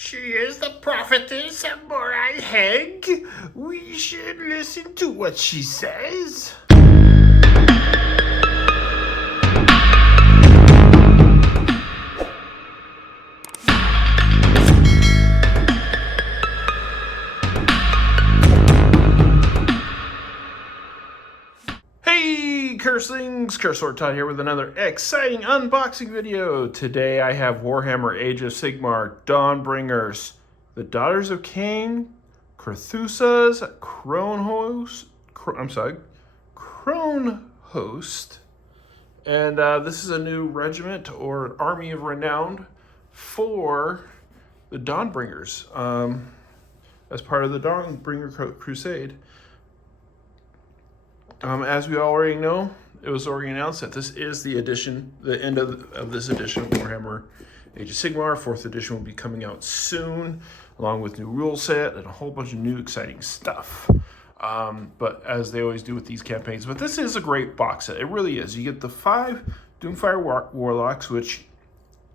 She is the prophetess Morai Heg. We should listen to what she says. Hey, Curselings! Cursed Lord Todd here with another exciting unboxing video. Today I have Warhammer Age of Sigmar, Dawnbringers, the Daughters of Khaine, Krethusa's Cronehost, and this is a new regiment or army of renown for the Dawnbringers as part of the Dawnbringer Crusade. As we already know, it was already announced that this is the end of this edition of Warhammer Age of Sigmar. 4th edition will be coming out soon, along with new rule set and a whole bunch of new exciting stuff. But as they always do with these campaigns, but this is a great box set. It really is. You get the 5 Doomfire Warlocks, which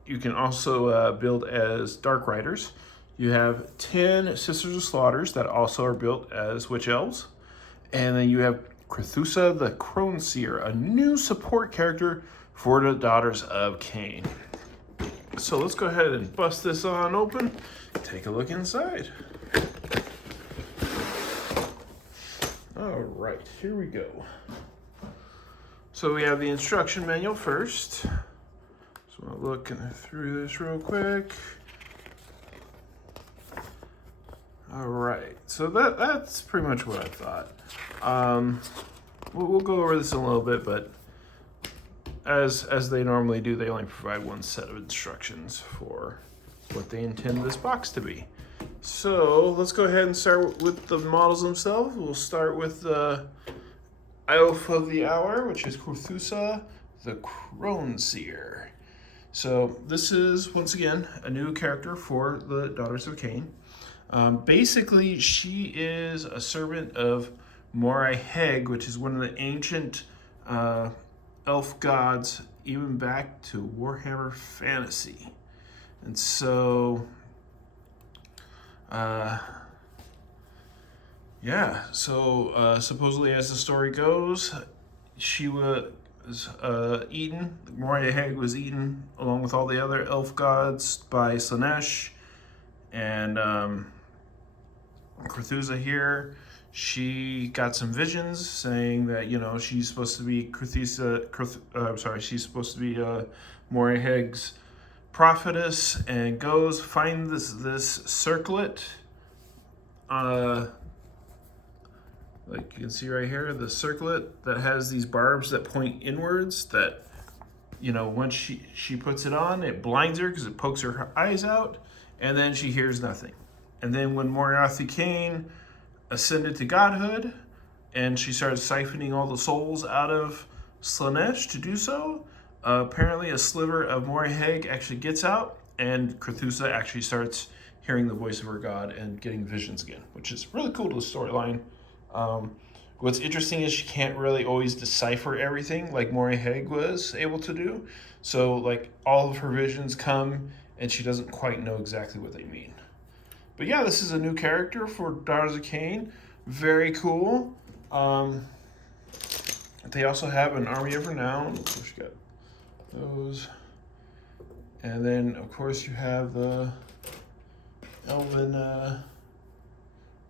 you can also build as Dark Riders. You have 10 Sisters of Slaughters that also are built as Witch Elves. And then you have Krethusa the Crone Seer, a new support character for the Daughters of Khaine. So let's go ahead and bust this on open. Take a look inside. All right, here we go. So we have the instruction manual first. So I'm looking through this real quick. All right, so that's pretty much what I thought. We'll go over this in a little bit, but as they normally do, they only provide one set of instructions for what they intend this box to be. So let's go ahead and start with the models themselves. We'll start with the Elf of the Hour, which is Krethusa the Crone Seer. So this is, once again, a new character for the Daughters of Khaine. Basically, she is a servant of Morai Heg, which is one of the ancient elf gods, even back to Warhammer Fantasy. And so, supposedly as the story goes, she was eaten, Morai Heg was eaten along with all the other elf gods by Slaanesh, and Krethusa here, she got some visions saying that, you know, she's supposed to be she's supposed to be Morai Heg's prophetess, and goes find this circlet, like you can see right here, the circlet that has these barbs that point inwards, that, you know, once she puts it on, it blinds her because it pokes her eyes out, and then she hears nothing. And then when Moriarty Khaine ascended to godhood, and she started siphoning all the souls out of Slaanesh to do so, apparently a sliver of Morai Heg actually gets out, and Krethusa actually starts hearing the voice of her god and getting visions again, which is really cool to the storyline. What's interesting is she can't really always decipher everything like Morai Heg was able to do. So, like, all of her visions come, and she doesn't quite know exactly what they mean. But yeah, this is a new character for Daughters of Khaine. Very cool. They also have an Army of Renown. Of course, you got those. And then, of course, you have the Elven, or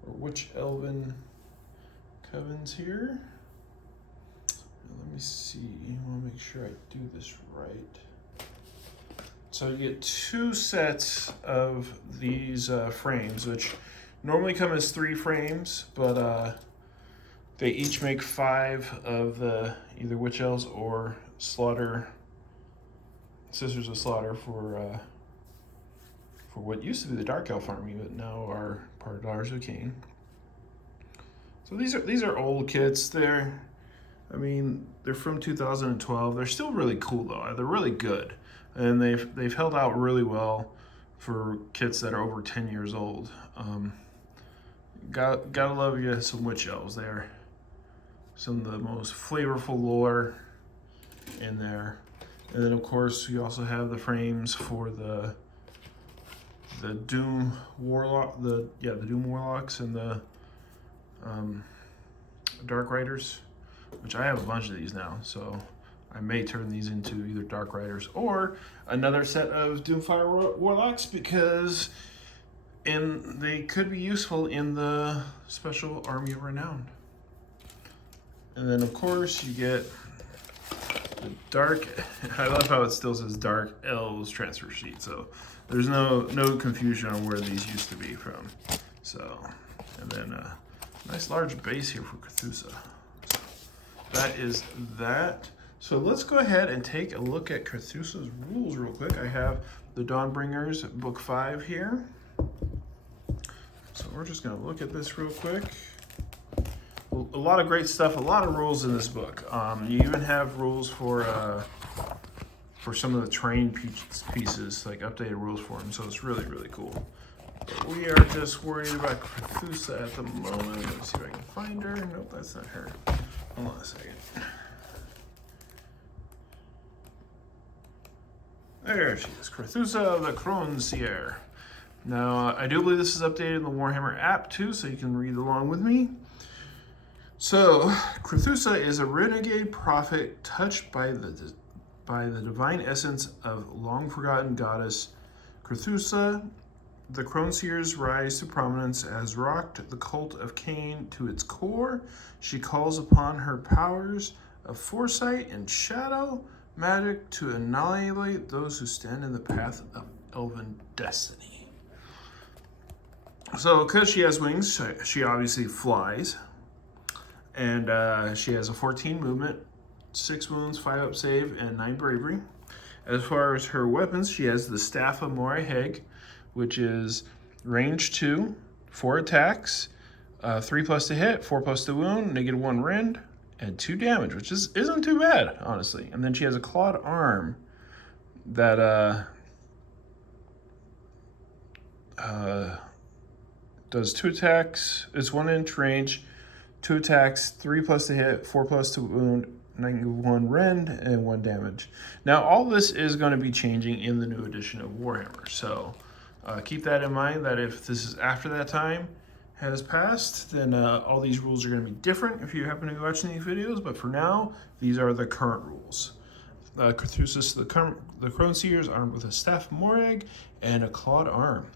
Witch Elven covens here. Let me see. I want to make sure I do this right. So you get 2 sets of these frames, which normally come as 3 frames, but they each make 5 of the either Witch Elves or Slaughter, Sisters of Slaughter for what used to be the Dark Elf army, but now are part of Daughters of Khaine. So these are old kits. They're from 2012. They're still really cool though. They're really good. And they've held out really well for kits that are over 10 years old. Gotta love you some Witch Elves there. Some of the most flavorful lore in there. And then of course you also have the frames for the the Doom Warlock, the Doom Warlocks and the Dark Riders, which I have a bunch of these now, so I may turn these into either Dark Riders or another set of Doomfire Warlocks, because they could be useful in the Special Army of Renown. And then of course you get the Dark, I love how it still says Dark Elves transfer sheet, so there's no confusion on where these used to be from. So, and then a nice large base here for Krethusa. So that is that. So let's go ahead and take a look at Krethusa's rules real quick. I have the Dawnbringers book 5 here. So we're just gonna look at this real quick. A lot of great stuff, a lot of rules in this book. You even have rules for some of the train pieces, like updated rules for them, so it's really, really cool. But we are just worried about Krethusa at the moment. Let me see if I can find her. Nope, that's not her. Hold on a second. There she is, Krethusa the Cronehost. Now, I do believe this is updated in the Warhammer app too, so you can read along with me. So, Krethusa is a renegade prophet touched by the divine essence of long-forgotten goddess. Krethusa, the Croneseer's rise to prominence has rocked the cult of Khaine to its core. She calls upon her powers of foresight and shadow magic to annihilate those who stand in the path of elven destiny. So, because she has wings, she obviously flies. And she has a 14 movement, 6 wounds, 5 up save, and 9 bravery. As far as her weapons, she has the Staff of Morai Heg, which is range 2, 4 attacks, 3+ to hit, 4+ to wound, -1 rend, and 2 damage, which isn't too bad, honestly. And then she has a clawed arm that does 2 attacks. It's 1 inch range, 2 attacks, 3+ to hit, 4+ to wound, -1 rend, and 1 damage. Now, all this is going to be changing in the new edition of Warhammer, so keep that in mind, that if this is after that time has passed, then all these rules are going to be different if you happen to be watching these videos, but for now, these are the current rules. Krethusa, the Croneseer, is armed with a Staff of Morag and a clawed arm.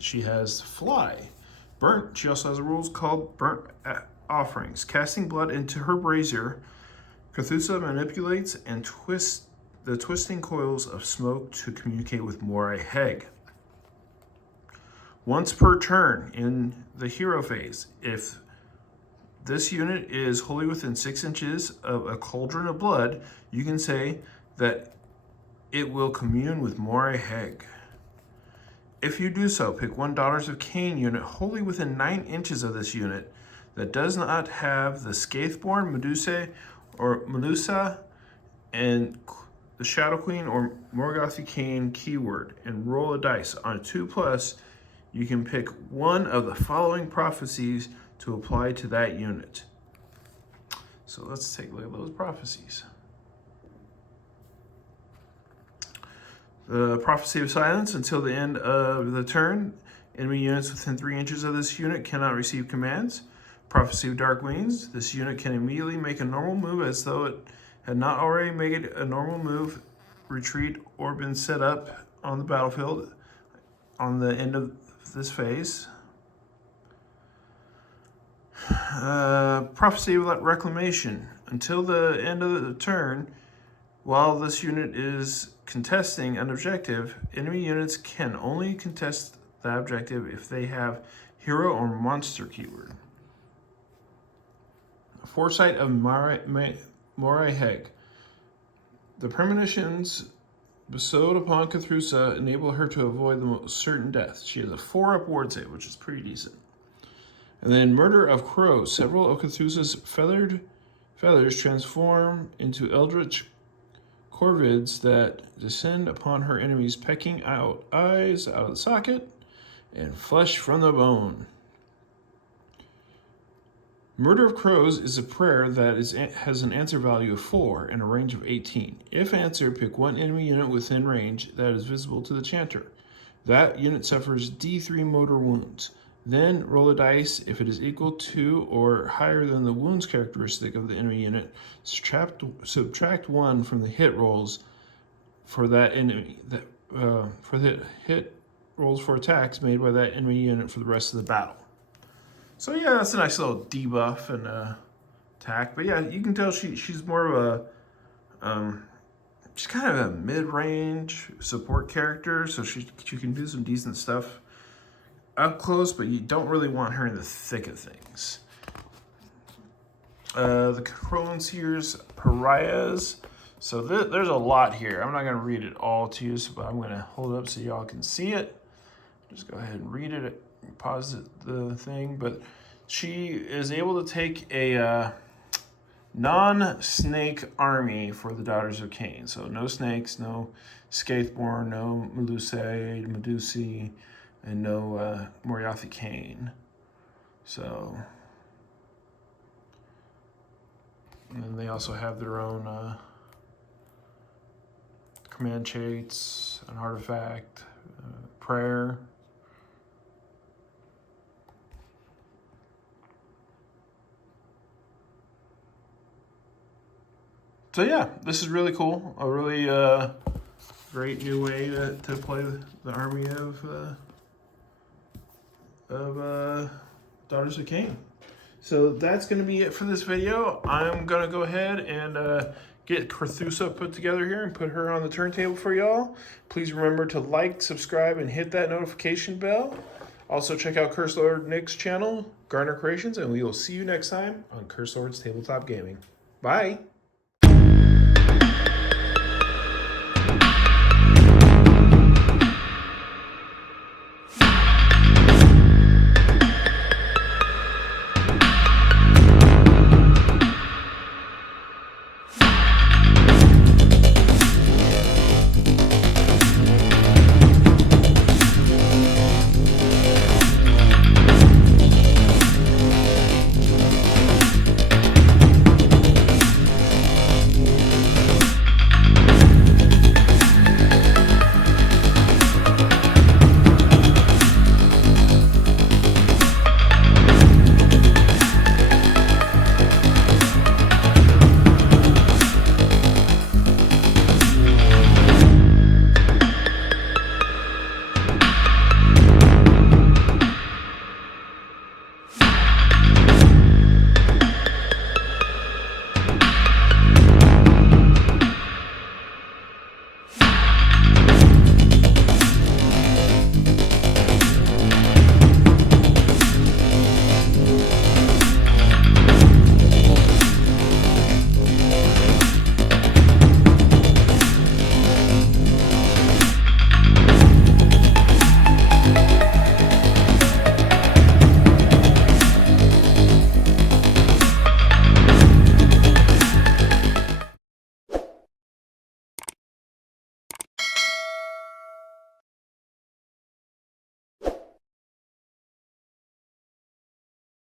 She has Fly. Burnt, she also has a rules called Burnt Offerings. Casting blood into her brazier, Krethusa manipulates and twists the twisting coils of smoke to communicate with Morai Heg. Once per turn in the hero phase, if this unit is wholly within 6 inches of a cauldron of blood, you can say that it will commune with Morai Heg. If you do so, pick one Daughters of Khaine unit wholly within 9 inches of this unit that does not have the Scathborn, Medusa, and the Shadow Queen or Morgoth Khaine keyword, and roll a dice. On a 2+, you can pick one of the following prophecies to apply to that unit. So let's take a look at those prophecies. The Prophecy of Silence. Until the end of the turn, enemy units within 3 inches of this unit cannot receive commands. Prophecy of Dark Wings. This unit can immediately make a normal move as though it had not already made a normal move, retreat, or been set up on the battlefield on the end of this phase. Prophecy of Reclamation. Until the end of the turn, while this unit is contesting an objective, enemy units can only contest the objective if they have hero or monster keyword. Foresight of Morai Heg. The premonitions bestowed upon Krethusa enable her to avoid the most certain death. She has a 4-up ward save, which is pretty decent. And then Murder of Crows. Several of Krethusa's feathers transform into eldritch corvids that descend upon her enemies, pecking out eyes out of the socket and flesh from the bone. Murder of Crows is a prayer that has an answer value of 4 and a range of 18. If answered, pick one enemy unit within range that is visible to the chanter. That unit suffers D3 motor wounds. Then roll a dice. If it is equal to or higher than the wounds characteristic of the enemy unit, subtract 1 from the hit rolls for that enemy. For the hit rolls for attacks made by that enemy unit for the rest of the battle. So yeah, that's a nice little debuff and attack. But yeah, you can tell she's more of a she's kind of a mid-range support character, so she can do some decent stuff up close, but you don't really want her in the thick of things. The Cronehost pariahs. So there's a lot here. I'm not going to read it all to you, but I'm going to hold it up so y'all can see it. Just go ahead and read it. Pause the thing. But she is able to take a non-snake army for the Daughters of Khaine. So no snakes, no Scaithborn, no Medusi, and no Moriarty Khaine. So, and then they also have their own command traits, an artifact, prayer. So yeah, this is really cool. A really great new way to play the army of Daughters of Khaine. So that's going to be it for this video. I'm going to go ahead and get Krethusa put together here and put her on the turntable for y'all. Please remember to like, subscribe, and hit that notification bell. Also check out Cursed Lord Nick's channel, Garner Creations, and we will see you next time on Cursed Lord's Tabletop Gaming. Bye!